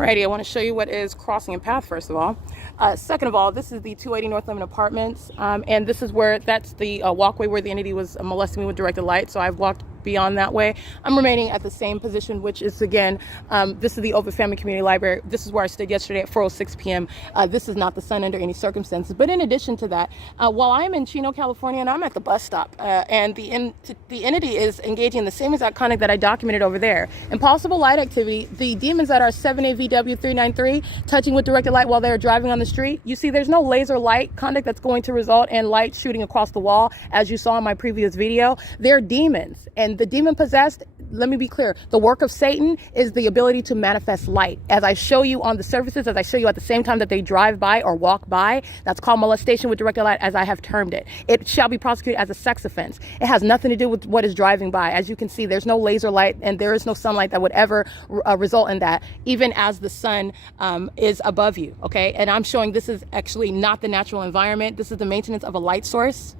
Alrighty, I want to show you what is crossing a path, first of all. Second of all, this is the 280 North Lemon Apartments, and this is where, that's the walkway where the entity was molesting me with directed light, so I've walked beyond that way. I'm remaining at the same position, which is, again, this is the Ovid Family Community Library. This is where I stood yesterday at 4:06 p.m. This is not the sun under any circumstances. But in addition to that, while I'm in Chino, California, and I'm at the bus stop, and the entity is engaging in the same exact conduct that I documented over there. Impossible light activity, the demons that are 7AVW393 touching with directed light while they're driving on the street, you see there's no laser light conduct that's going to result in light shooting across the wall, as you saw in my previous video. They're demons. And the demon possessed, let me be clear, the work of Satan is the ability to manifest light. As I show you on the surfaces, as I show you at the same time that they drive by or walk by, that's called molestation with directed light, as I have termed it. It shall be prosecuted as a sex offense. It has nothing to do with what is driving by. As you can see, there's no laser light and there is no sunlight that would ever result in that, even as the sun is above you, okay? And I'm showing this is actually not the natural environment. This is the maintenance of a light source.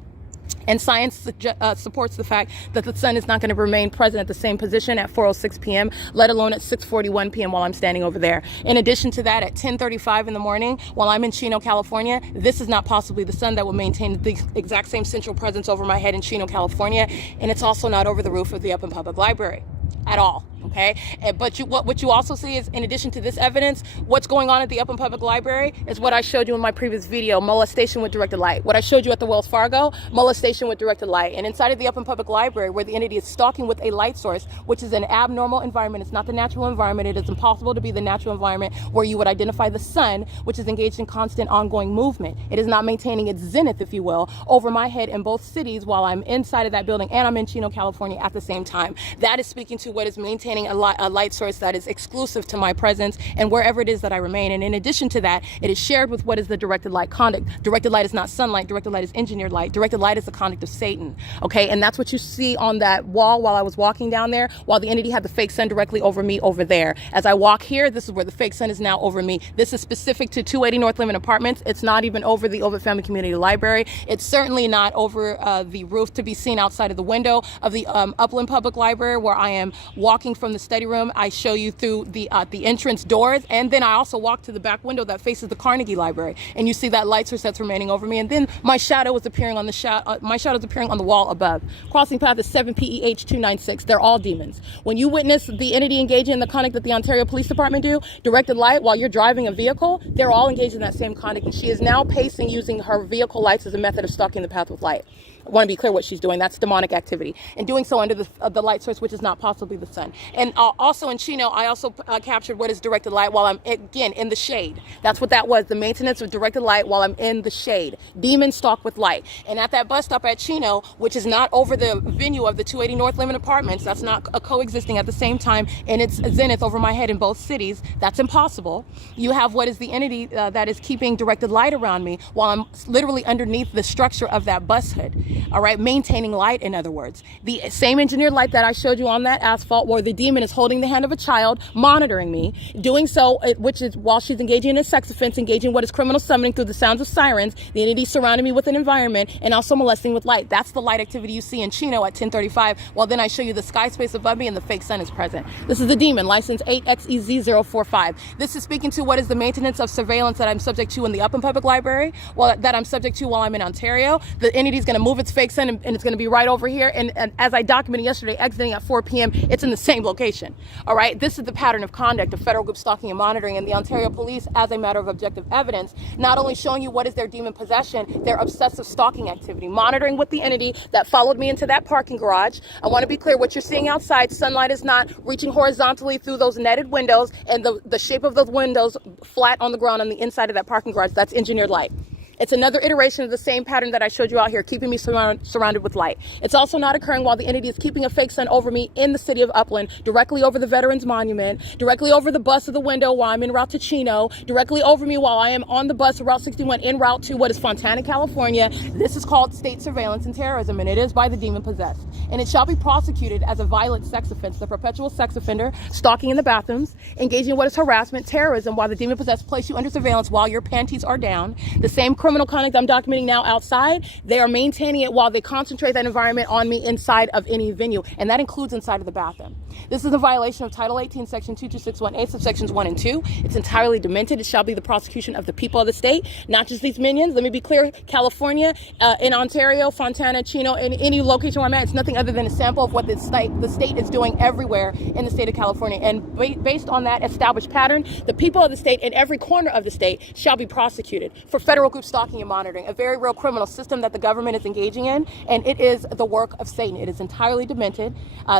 And science supports the fact that the sun is not going to remain present at the same position at 4:06 p.m., let alone at 6:41 p.m. while I'm standing over there. In addition to that, at 10:35 in the morning, while I'm in Chino, California, this is not possibly the sun that will maintain the exact same central presence over my head in Chino, California. And it's also not over the roof of the Upland Public Library at all. Okay, but what you also see is, in addition to this evidence, what's going on at the Upland Public Library is what I showed you in my previous video, molestation with directed light. What I showed you at the Wells Fargo, molestation with directed light. And inside of the Upland Public Library, where the entity is stalking with a light source, which is an abnormal environment, it's not the natural environment. It is impossible to be the natural environment where you would identify the sun, which is engaged in constant ongoing movement. It is not maintaining its zenith, if you will, over my head in both cities while I'm inside of that building and I'm in Chino, California at the same time. That is speaking to what is maintaining a light source that is exclusive to my presence and wherever it is that I remain. And in addition to that, it is shared with what is the directed light conduct. Directed light is not sunlight. Directed light is engineered light. Directed light is the conduct of Satan. Okay, and that's what you see on that wall while I was walking down there, while the entity had the fake sun directly over me over there. As I walk here, this is where the fake sun is now over me. This is specific to 280 North Lemon Apartments. It's not even over the Ovid Family Community Library. It's certainly not over the roof to be seen outside of the window of the Upland Public Library, where I am walking from the study room. I show you through the entrance doors, and then I also walk to the back window that faces the Carnegie Library, and you see that light source that's remaining over me. And then my shadow is appearing on the my shadow is appearing on the wall above. Crossing path is 7PEH296. They're all demons. When you witness the entity engaging in the conduct that the Ontario Police Department do, directed light while you're driving a vehicle, they're all engaged in that same conduct, and she is now pacing using her vehicle lights as a method of stalking the path with light. I want to be clear what she's doing. That's demonic activity, and doing so under the light source, which is not possibly the sun. And also in Chino, I also captured what is directed light while I'm, again, in the shade. That's what that was, the maintenance of directed light while I'm in the shade. Demon stalk with light. And at that bus stop at Chino, which is not over the venue of the 280 North Lemon Apartments, that's not coexisting at the same time in its zenith over my head in both cities. That's impossible. You have what is the entity that is keeping directed light around me while I'm literally underneath the structure of that bus hood. All right, maintaining light, in other words. The same engineered light that I showed you on that asphalt, where the demon is holding the hand of a child, monitoring me, doing so, which is while she's engaging in a sex offense, engaging what is criminal summoning through the sounds of sirens, the entity surrounding me with an environment, and also molesting with light. That's the light activity you see in Chino at 10:35, while then I show you the sky space above me and the fake sun is present. This is the demon, license 8XEZ045. This is speaking to what is the maintenance of surveillance that I'm subject to in the Upland Public Library, that I'm subject to while I'm in Ontario. The entity is going to move its fake sun and it's going to be right over here. And as I documented yesterday, exiting at 4 p.m., it's in the same location. All right, this is the pattern of conduct of federal group stalking and monitoring, and the Ontario Police, as a matter of objective evidence, not only showing you what is their demon possession, their obsessive stalking activity, monitoring with the entity that followed me into that parking garage. I want to be clear, what you're seeing outside, sunlight is not reaching horizontally through those netted windows and the shape of those windows flat on the ground on the inside of that parking garage. That's engineered light. It's another iteration of the same pattern that I showed you out here, keeping me surrounded with light. It's also not occurring while the entity is keeping a fake sun over me in the city of Upland, directly over the Veterans Monument, directly over the bus of the window while I'm en route to Chino, directly over me while I am on the bus of Route 61 en route to what is Fontana, California. This is called state surveillance and terrorism, and it is by the demon possessed. and it shall be prosecuted as a violent sex offense. The perpetual sex offender, stalking in the bathrooms, engaging in what is harassment, terrorism, while the demon-possessed place you under surveillance while your panties are down. The same criminal conduct I'm documenting now outside, they are maintaining it while they concentrate that environment on me inside of any venue, and that includes inside of the bathroom. This is a violation of Title 18, Section 22618, subsections 1 and 2. It's entirely demented. It shall be the prosecution of the people of the state, not just these minions. Let me be clear, California, in Ontario, Fontana, Chino, in any location where I'm at, it's nothing other than a sample of what the state is doing everywhere in the state of California. And based on that established pattern, the people of the state in every corner of the state shall be prosecuted for federal group stalking and monitoring, a very real criminal system that the government is engaging in, and it is the work of Satan. It is entirely demented.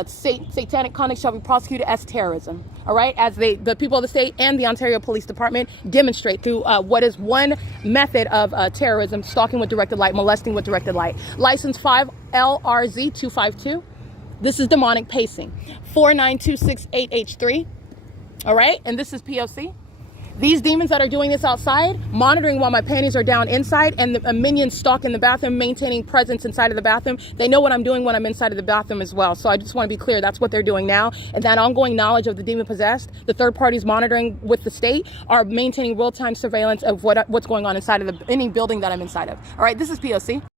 Satanic conduct shall be prosecuted as terrorism, all right, as the people of the state and the Ontario Police Department demonstrate through what is one method of terrorism: stalking with directed light, molesting with directed light. License 5 LRZ 252. This is demonic pacing. 49268H3. All right, and this is P.O.C. These demons that are doing this outside, monitoring while my panties are down inside, and the minions stalk in the bathroom, maintaining presence inside of the bathroom. They know what I'm doing when I'm inside of the bathroom as well. So I just want to be clear, that's what they're doing now. And that ongoing knowledge of the demon possessed, the third parties monitoring with the state are maintaining real-time surveillance of what's going on inside of any building that I'm inside of. All right, this is P.O.C.